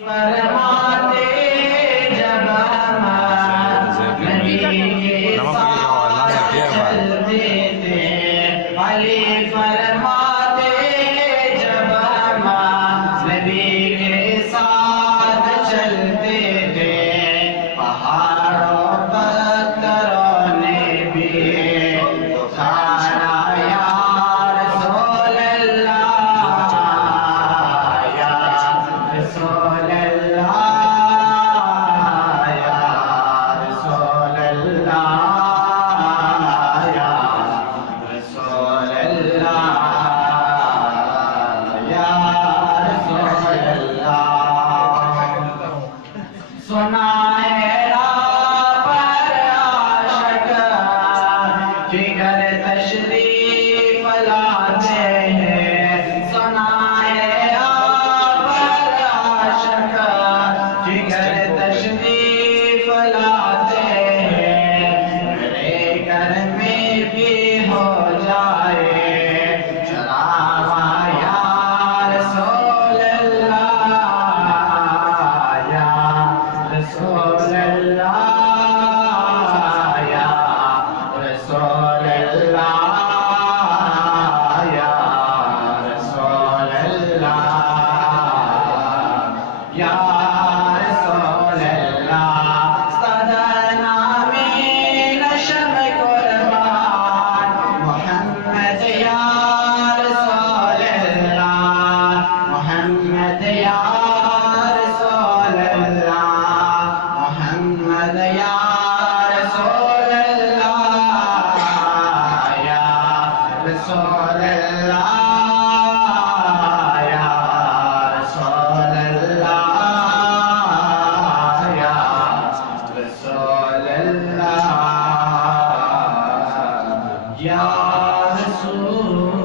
फरमाते जब नबी के साथ चलते थे, अली फरमाते जब नबी के साथ चलते थे, पहाड़ों पत्थरों ने भी पुकारा या रसूल अल्लाह, या रसूल जिगर तशरीफ लाते हैं, सुनाए पर आशिक जिगर तशरीफ लाते हैं, मेरे घर में भी हो जाए चरावा या रसूल अल्लाह, या रसूल अल्लाह, या रसूल अल्लाह, सदना में नशम कुर्बान मोहम्मद या रसूल अल्लाह, मोहम्मद या रसूल अल्लाह, मोहम्मद या रसूल अल्लाह, या रसूल अल्लाह, या रसूल